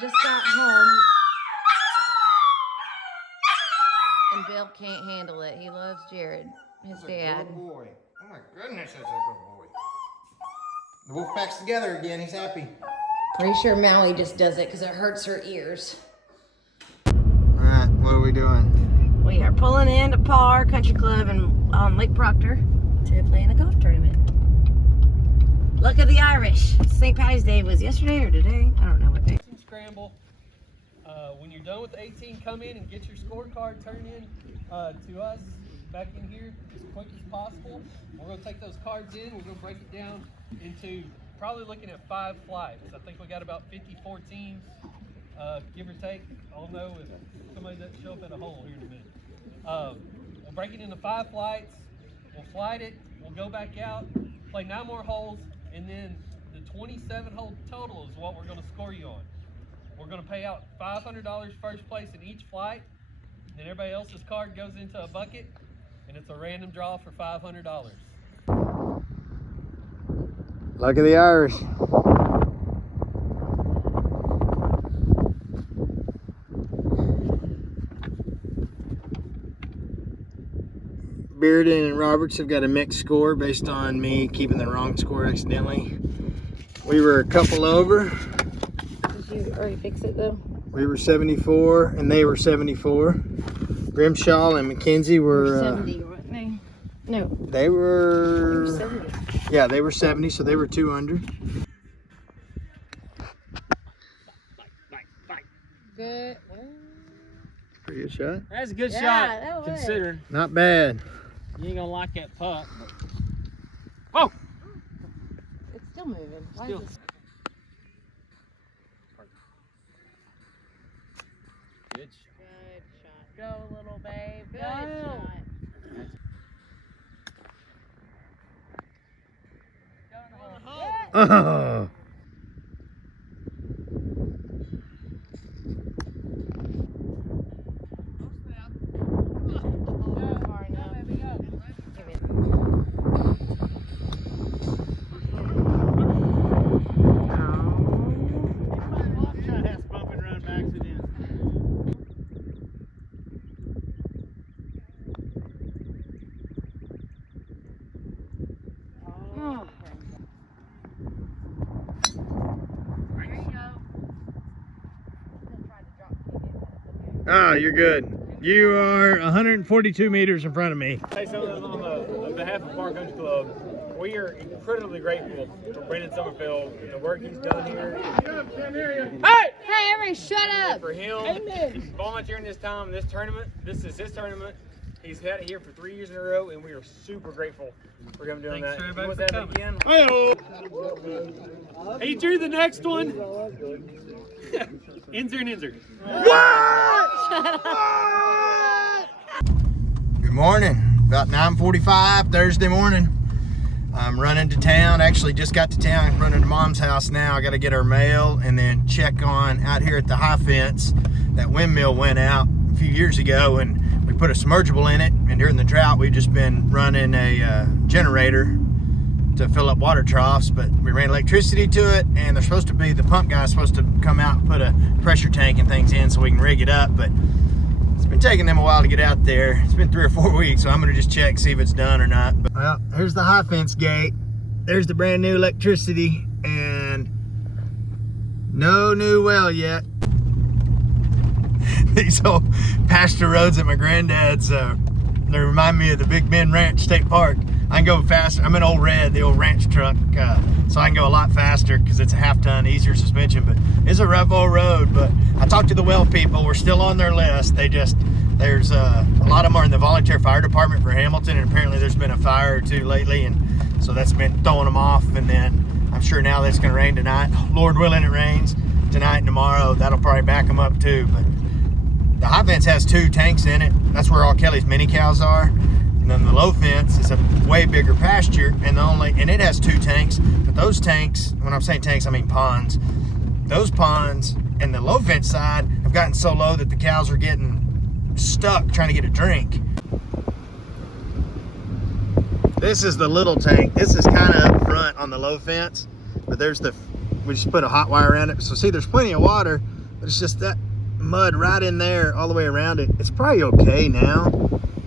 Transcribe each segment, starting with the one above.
just got home. And Bill can't handle it. He loves Jared, his dad. Good boy. Oh my goodness, that's a good boy. The wolf pack's together again. He's happy. Pretty sure Maui just does it because it hurts her ears. All right, what are we doing? We are pulling into Par Country Club on Lake Proctor to play in a golf tournament. Luck of the Irish. St. Patty's Day was yesterday or today? I don't know what day. Scramble. When you're done with the 18, come in and get your scorecard turned in to us back in here as quick as possible. We're going to take those cards in. We're going to break it down into probably looking at 5 flights. I think we got about 54 teams, give or take. I'll know if somebody doesn't show up at a hole here in a minute. We'll break it into 5 flights. We'll flight it. We'll go back out, play 9 more holes, and then the 27-hole total is what we're going to score you on. We're going to pay out $500 first place in each flight. Then everybody else's card goes into a bucket, and it's a random draw for $500. Luck of the Irish. Bearden and Roberts have got a mixed score based on me keeping the wrong score accidentally. We were a couple over. Did you already fix it though? We were 74 and they were 74. Grimshaw and McKenzie were 70, weren't they? No. They were 70. Yeah, they were 70, so they were 2 under. Good. Pretty good shot. That's a good Yeah, shot, that was. considering. Not bad. You ain't gonna like that putt. Whoa! It's still moving. Why Still. is this? Good shot. Good shot. Go, little babe. Good Go. shot. Oh. Far enough. Give it. Shot has bump and run by accident. Oh. Oh, you're good. You are 142 meters in front of me. Hey, so on behalf of Par Country Club, we are incredibly grateful for Brendan Summerfield and the work he's done here. Hey! Hey, everybody, shut up. For him, he's volunteering this time, this tournament. This is his tournament. He's had it here for 3 years in a row, and we are super grateful for him doing Thanks that. for If he everybody wants for to have it again. He drew the next one. Inzer and Inzer. Good morning. About 9:45 Thursday morning. I'm running to town. Actually, just got to town. I'm running to Mom's house now. I got to get her mail and then check on out here at the high fence. That windmill went out a few years ago, and we put a submersible in it. And during the drought, we've just been running a generator to fill up water troughs, but we ran electricity to it, and they're supposed to be, the pump guy's supposed to come out and put a pressure tank and things in so we can rig it up, but it's been taking them a while to get out there. It's been 3 or 4 weeks, so I'm gonna just check, see if it's done or not. But, well, here's the high fence gate. There's the brand new electricity, and no new well yet. These old pasture roads at my granddad's, they remind me of the Big Bend Ranch State Park. I can go faster. I'm an old red, the old ranch truck, so I can go a lot faster because it's a half-ton, easier suspension, but it's a rough old road. But I talked to the well people. We're still on their list. There's a lot of them are in the volunteer fire department for Hamilton, and apparently there's been a fire or 2 lately, and so that's been throwing them off. And then I'm sure now that it's going to rain tonight. Lord willing, it rains tonight and tomorrow. That'll probably back them up too. But the high fence has 2 tanks in it. That's where all Kelly's mini cows are. And then the low fence is a way bigger pasture, and it has 2 tanks. But those tanks, when I'm saying tanks, I mean ponds. Those ponds and the low fence side have gotten so low that the cows are getting stuck trying to get a drink. This is the little tank. This is kind of up front on the low fence, but we just put a hot wire around it. So see, there's plenty of water, But it's just that mud right in there all the way around it. It's probably okay now,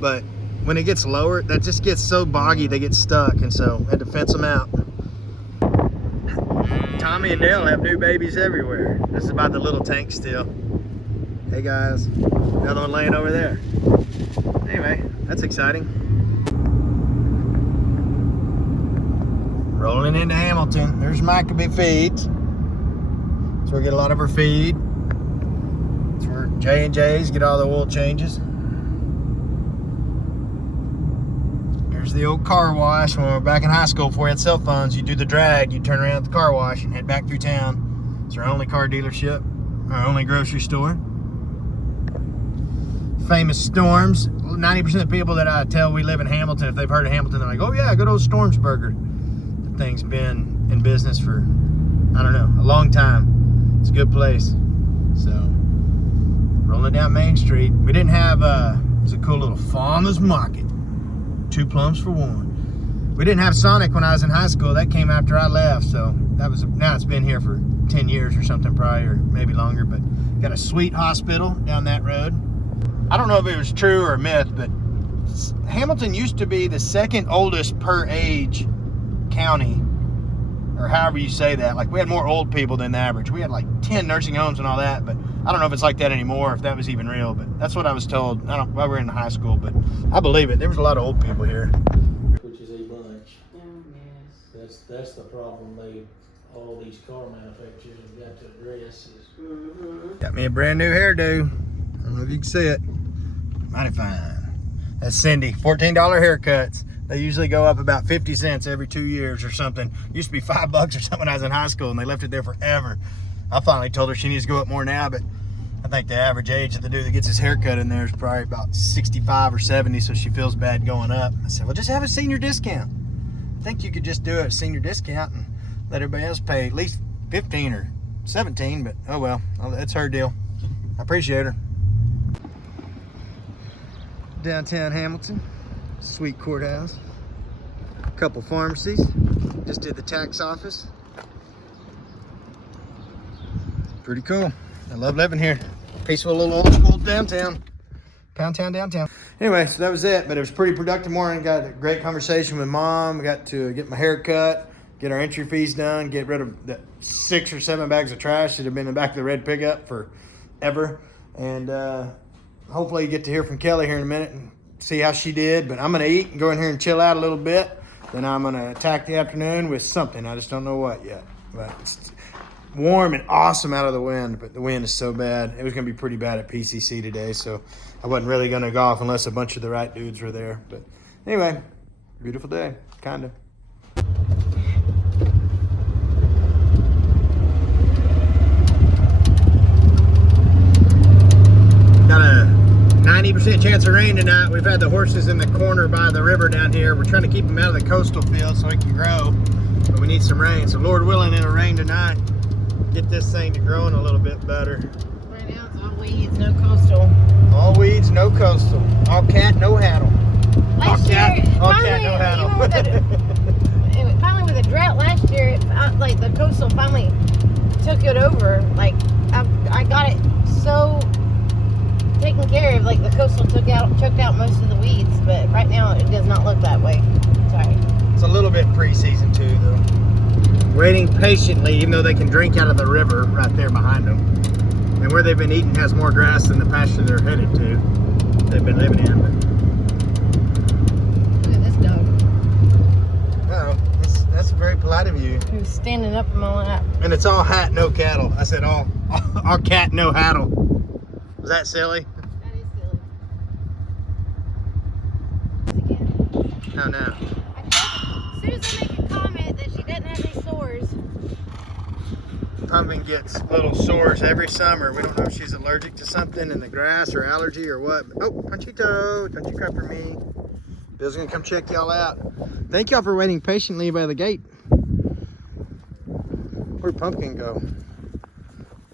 but when it gets lower, that just gets so boggy they get stuck, and so I had to fence them out. Tommy and Dale have new babies everywhere. This is about the little tank still. Hey guys, another one laying over there. Anyway, that's exciting. Rolling into Hamilton. There's Maccabee Feeds. That's where we get a lot of our feed. That's where J&J's get all the oil changes. There's the old car wash. When we were back in high school, before we had cell phones, you do the drag, you turn around at the car wash and head back through town. It's our only car dealership, our only grocery store. Famous Storms. 90% of the people that I tell we live in Hamilton, if they've heard of Hamilton, they're like, oh yeah, good old Storms Burger. The thing's been in business for, I don't know, a long time. It's a good place. So, rolling down Main Street. We didn't have, it was a cool little farmer's market. 2 plums for 1. We didn't have Sonic when I was in high school. That came after I left, so that was, now it's been here for 10 years or something probably, or maybe longer, but got a sweet hospital down that road. I don't know if it was true or a myth, but Hamilton used to be the second oldest per age county, or however you say that. Like, we had more old people than the average. We had like 10 nursing homes and all that, but I don't know if it's like that anymore, if that was even real, but that's what I was told. I don't, while we were in high school, but I believe it. There was a lot of old people here. Which is a bunch. Oh, yes. That's the problem all these car manufacturers have got to address is. Got me a brand new hairdo. I don't know if you can see it. Mighty fine. That's Cindy. $14 haircuts. They usually go up about 50 cents every 2 years or something. Used to be $5 or something when I was in high school, and they left it there forever. I finally told her she needs to go up more now, but I think the average age of the dude that gets his haircut in there is probably about 65 or 70, so she feels bad going up. I said, well, just have a senior discount. I think you could just do a senior discount and let everybody else pay at least 15 or 17, but oh well, that's her deal. I appreciate her. Downtown Hamilton, sweet courthouse, a couple pharmacies, just did the tax office. Pretty cool. I love living here. Peaceful little old school downtown. Pound town downtown. Anyway, so that was it, but it was a pretty productive morning. Got a great conversation with Mom. Got to get my hair cut, get our entry fees done, get rid of the 6 or 7 bags of trash that have been in the back of the red pickup forever. And hopefully you get to hear from Kelly here in a minute and see how she did. But I'm going to eat and go in here and chill out a little bit. Then I'm going to attack the afternoon with something. I just don't know what yet. But it's warm and awesome out of the wind, but the wind is so bad. It was going to be pretty bad at PCC today, so I wasn't really going to go off unless a bunch of the right dudes were there. But anyway, beautiful day, kind of. Got a 90% chance of rain tonight. We've had the horses in the corner by the river down here. We're trying to keep them out of the coastal field so it can grow, but we need some rain. So Lord willing, it'll rain tonight. Get this thing to growing a little bit better. Right now it's all weeds, no coastal. All weeds, no coastal. All cat, no haddle. Last year, all cat, no haddle. Finally with the drought last year, like the coastal finally took it over. Like I got it so taken care of. Like the coastal choked out most of the weeds, but right now it does not look that way. Sorry. It's a little bit pre-season too, though. Waiting patiently, even though they can drink out of the river right there behind them. And where they've been eating has more grass than the pasture they're headed to. They've been living in. Look at this dog. Oh, that's very polite of you. He was standing up in my lap. And it's all hat, no cattle. I said all cat, no haddle. Was that silly? That is silly. Oh no. As soon as I make a comment that she doesn't have any sores. Pumpkin gets little sores every summer. We don't know if she's allergic to something in the grass or allergy or what. Oh, Punchito, don't you cry for me. Bill's gonna come check y'all out. Thank y'all for waiting patiently by the gate. Where'd Pumpkin go?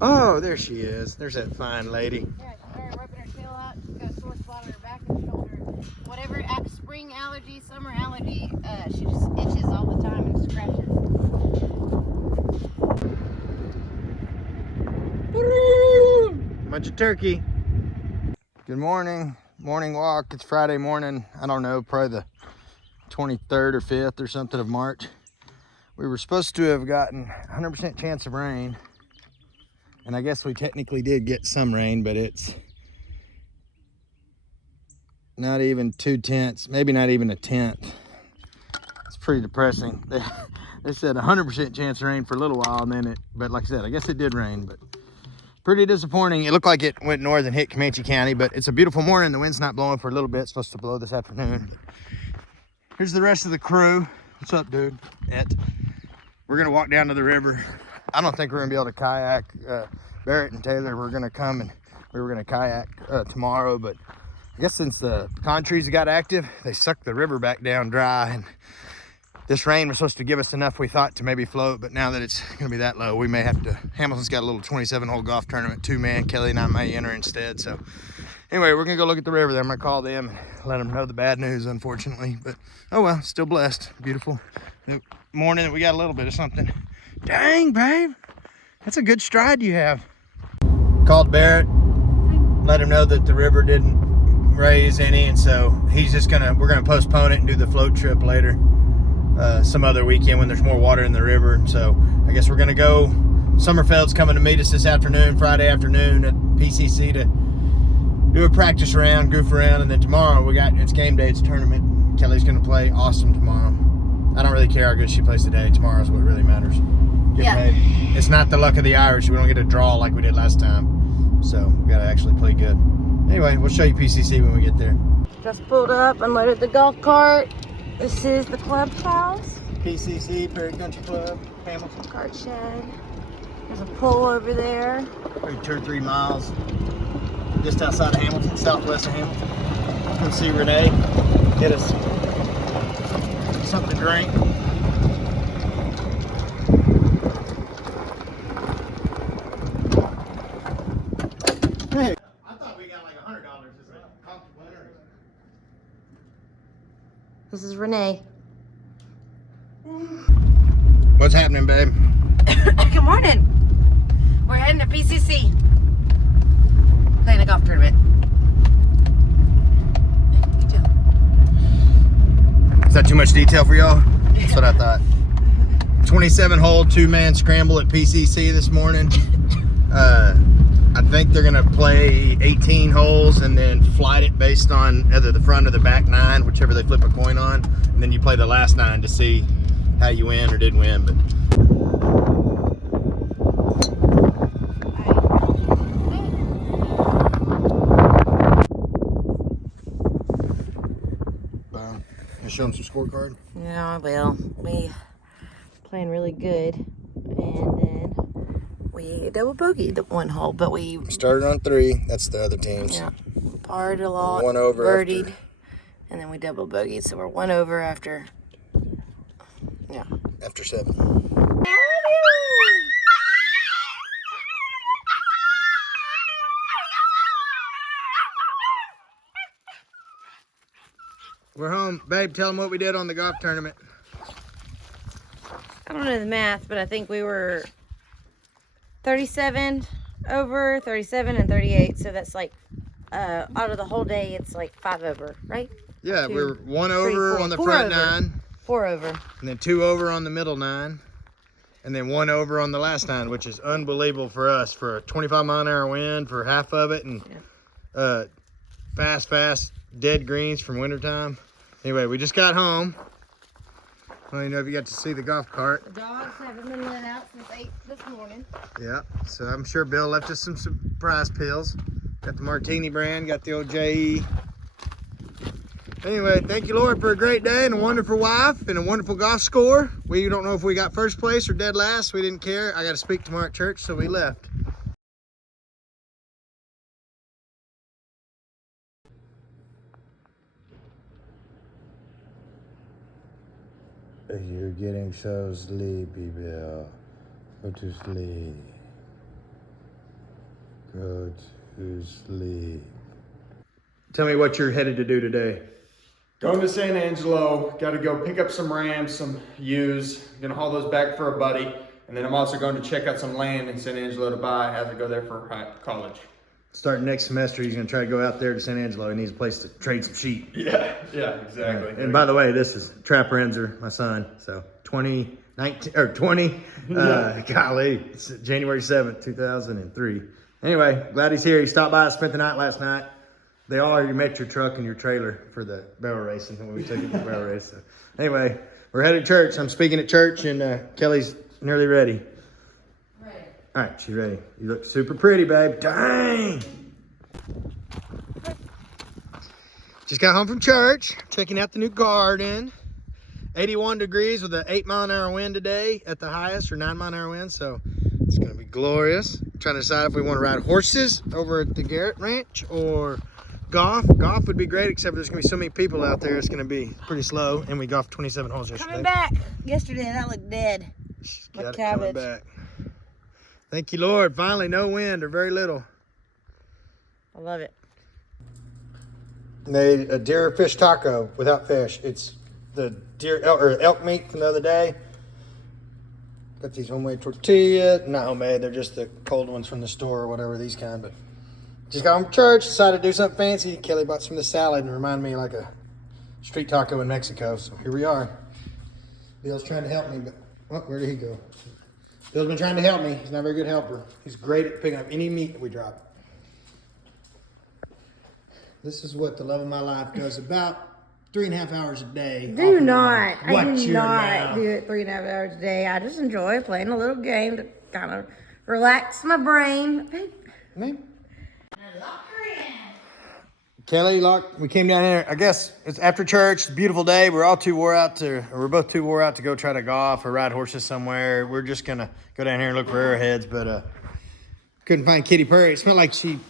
Oh, there she is. There's that fine lady. Yeah, she started rubbing her tail out. She's got a sore spot on her back and shoulder. Whatever spring allergy, summer allergy, she just itches all the time and scratches. bunch of turkey. Good morning. Morning walk. It's Friday morning. I don't know, probably the 23rd or 5th or something of March. We were supposed to have gotten 100% chance of rain. And I guess we technically did get some rain, but it's not even 2/10, maybe not even a tenth. It's pretty depressing. They said 100% chance of rain for a little while, and then but like I said, I guess it did rain, but pretty disappointing. It looked like it went north and hit Comanche County, but it's a beautiful morning. The wind's not blowing for a little bit. It's supposed to blow this afternoon. Here's the rest of the crew. What's up, dude? We're gonna walk down to the river. I don't think we're gonna be able to kayak. Barrett and Taylor were gonna come and we were gonna kayak tomorrow, but I guess since the pecan trees got active, they sucked the river back down dry, and this rain was supposed to give us enough, we thought, to maybe float, but now that it's gonna be that low, we may have to. Hamilton's got a little 27-hole golf tournament, 2-man. Kelly and I may enter instead. So anyway, we're gonna go look at the river there. I'm gonna call them and let them know the bad news, unfortunately, but oh well, still blessed. Beautiful morning that we got a little bit of something. Dang, babe, that's a good stride you have. Called Barrett, let him know that the river didn't raise any, and so we're gonna postpone it and do the float trip later, some other weekend when there's more water in the river. So I guess we're gonna go. Summerfeld's coming to meet us this afternoon, Friday afternoon at PCC to do a practice round, goof around, and then tomorrow it's game day, it's a tournament. Kelly's gonna play awesome tomorrow. I don't really care how good she plays today. Tomorrow's what really matters. Get paid. It's not the luck of the Irish. We don't get a draw like we did last time. So we gotta actually play good. Anyway, we'll show you PCC when we get there. Just pulled up, unloaded the golf cart. This is the clubhouse. PCC, Prairie Country Club, Hamilton. Cart shed. There's a pole over there. Maybe 2 or 3 miles just outside of Hamilton, southwest of Hamilton. Come see Renee, get us something to drink. Hey, I thought we got like $100 as a complimentary. This is Renee. What's happening, babe? Good morning. We're heading to PCC. Playing a golf tournament. Is that too much detail for y'all? That's what I thought. 27-hole, 2-man scramble at PCC this morning. I think they're gonna play 18 holes and then flight it based on either the front or the back 9, whichever they flip a coin on, and then you play the last 9 to see how you win or didn't win. But show them some scorecard. Yeah, well, we playing really good, and then we double bogeyed the 1 hole, but we started on 3. That's the other teams. Yeah, parred a lot, 1 over, birdied, and then we double bogeyed, so we're 1 over after. Yeah, after 7. We're home. Babe, tell them what we did on the golf tournament. I don't know the math, but I think we were 37 over, 37, and 38. So that's like, out of the whole day, it's like 5 over, right? Yeah, we were 1 over on the front 9. 4 over. And then 2 over on the middle 9. And then 1 over on the last 9, which is unbelievable for us, for a 25-mile-an-hour wind for half of it, and fast, dead greens from wintertime. Anyway, we just got home. I don't even know if you got to see the golf cart. The dogs haven't been let out since 8 this morning. Yeah, so I'm sure Bill left us some surprise pills. Got the Martini brand, got the old JE. Anyway, thank you, Lord, for a great day and a wonderful wife and a wonderful golf score. We don't know if we got first place or dead last. We didn't care. I got to speak tomorrow at church, so we left. You're getting so sleepy, Bill. Go to sleep. Go to sleep. Tell me what you're headed to do today. Going to San Angelo. Got to go pick up some rams, some ewes. Gonna haul those back for a buddy. And then I'm also going to check out some land in San Angelo to buy as I go there for college. starting next semester, he's gonna try to go out there to San Angelo. He needs a place to trade some sheep. Yeah, exactly. And by the way, this is Trapper Enzer, my son. So 2019 or 20, golly, it's January 7th, 2003. Anyway, glad he's here. He stopped by, spent the night last night. They already met your truck and your trailer for the barrel racing when we took it to the barrel race. So anyway, we're headed to church. I'm speaking at church, and Kelly's nearly ready. Right. All right, she's ready. You look super pretty, babe. Dang! Just got home from church, checking out the new garden. 81 degrees with an 8-mile-an-hour wind today at the highest, or 9-mile-an-hour wind, so it's gonna be glorious. Trying to decide if we want to ride horses over at the Garrett Ranch or golf. Golf would be great, except there's gonna be so many people out there, it's gonna be pretty slow, and we golfed 27 holes yesterday. Coming back yesterday, that looked dead. Got Like it coming cabbage. back. Thank you, Lord. Finally, no wind or very little. I love it. Made a deer fish taco without fish. It's the deer or elk meat from the other day. Got these homemade tortillas. Not homemade, they're just the cold ones from the store or whatever, these kind. But just got home from church, decided to do something fancy. Kelly bought some of the salad and reminded me like a street taco in Mexico. So here we are. Bill's trying to help me, but where did he go? Bill's been trying to help me. He's not a very good helper. He's great at picking up any meat that we drop. This is what the love of my life does about 3.5 hours a day. Do not. I Watch do your not mouth. do it 3.5 hours a day. I just enjoy playing a little game to kind of relax my brain. Me? Kelly, we came down here. I guess it's after church. It's a beautiful day. We're both too wore out to go try to golf or ride horses somewhere. We're just gonna go down here and look for arrowheads, but couldn't find Kitty Prairie. It smelled like she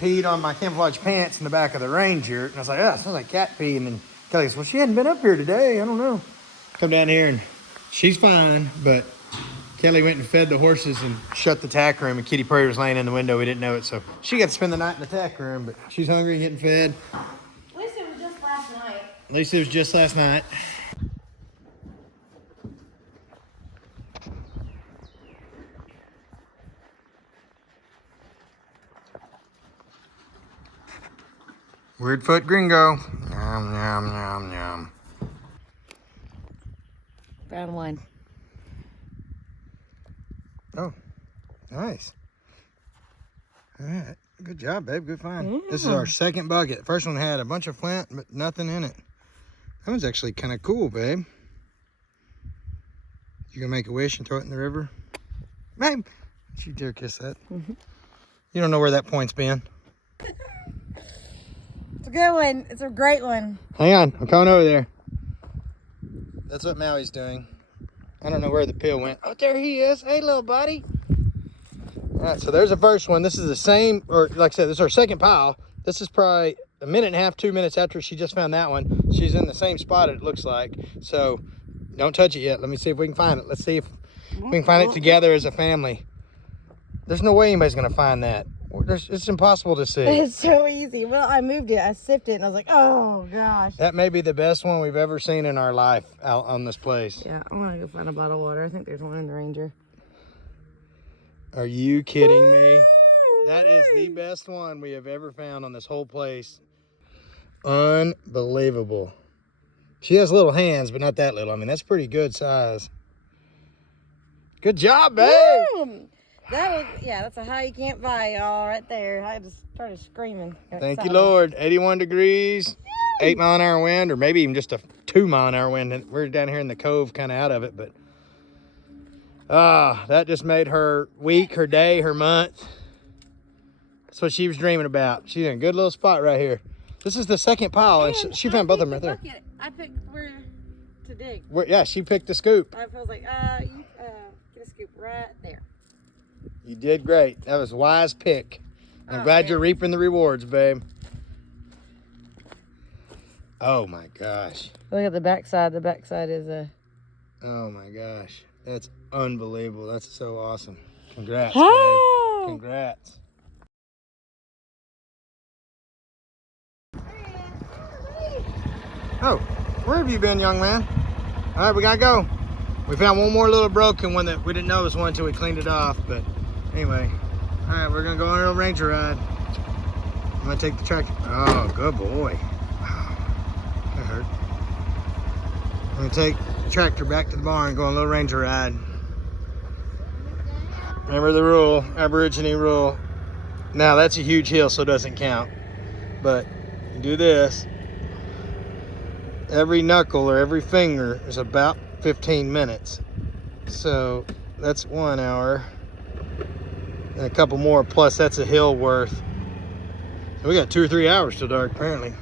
peed on my camouflage pants in the back of the Ranger, and I was like, it smells like cat pee. And then Kelly goes, well, she hadn't been up here today. I don't know. Come down here and she's fine, but Kelly went and fed the horses and shut the tack room, and Kitty Prairie was laying in the window. We didn't know it, so she got to spend the night in the tack room, but she's hungry, getting fed. At least it was just last night. At least it was just last night. Weird foot gringo. Yum, yum, yum, yum. Found one. Oh, nice. All right. Good job, babe. Good find. Yeah. This is our second bucket. First one had a bunch of flint, but nothing in it. That one's actually kind of cool, babe. You gonna make a wish and throw it in the river? Babe, you dare kiss that. Mm-hmm. You don't know where that point's been. It's a good one. It's a great one. Hang on, I'm coming over there. That's what Maui's doing. I don't know where the pill went. Oh, there he is. Hey, little buddy. All right, so there's the first one. This is the same, or like I said, this is our second pile. This is probably a minute and a half, 2 minutes after she just found that one. She's in the same spot, it looks like. So don't touch it yet. Let me see if we can find it. Let's see if we can find it together as a family. There's no way anybody's gonna find that. It's impossible to see. It's so easy. Well, I moved it. I sipped it, and I was like, oh, gosh. That may be the best one we've ever seen in our life out on this place. Yeah, I'm going to go find a bottle of water. I think there's one in the Ranger. Are you kidding me? That is the best one we have ever found on this whole place. Unbelievable. She has little hands, but not that little. I mean, that's pretty good size. Good job, babe. Woo! That was, yeah, that's a high you can't buy, y'all, right there. I just started screaming. Thank you, Lord. 81 degrees, 8-mile-an-hour wind, or maybe even just a 2-mile-an-hour wind. And we're down here in the cove, kind of out of it, but that just made her week, her day, her month. That's what she was dreaming about. She's in a good little spot right here. This is the second pile, and she found both of them right there. I picked where to dig. Yeah, she picked the scoop. I was like, you get a scoop right there. You did great. That was a wise pick. I'm Oh, glad man. you're reaping the rewards, babe. Oh my gosh. Look at the backside. The backside is a... Oh my gosh. That's unbelievable. That's so awesome. Congrats, Oh! babe. Congrats. Oh, where have you been, young man? All right, we gotta go. We found one more little broken one that we didn't know was one until we cleaned it off, but anyway. All right, we're gonna go on a little Ranger ride. gonna take the tractor. Oh, good boy. That hurt. I'm gonna take the tractor back to the barn, go on a little ranger ride. Remember the rule, Aborigine rule. Now that's a huge hill, so it doesn't count. But you do this. Every knuckle or every finger is about 15 minutes. So that's 1 hour. And a couple more, plus that's a hill worth. So we got 2 or 3 hours till dark, apparently.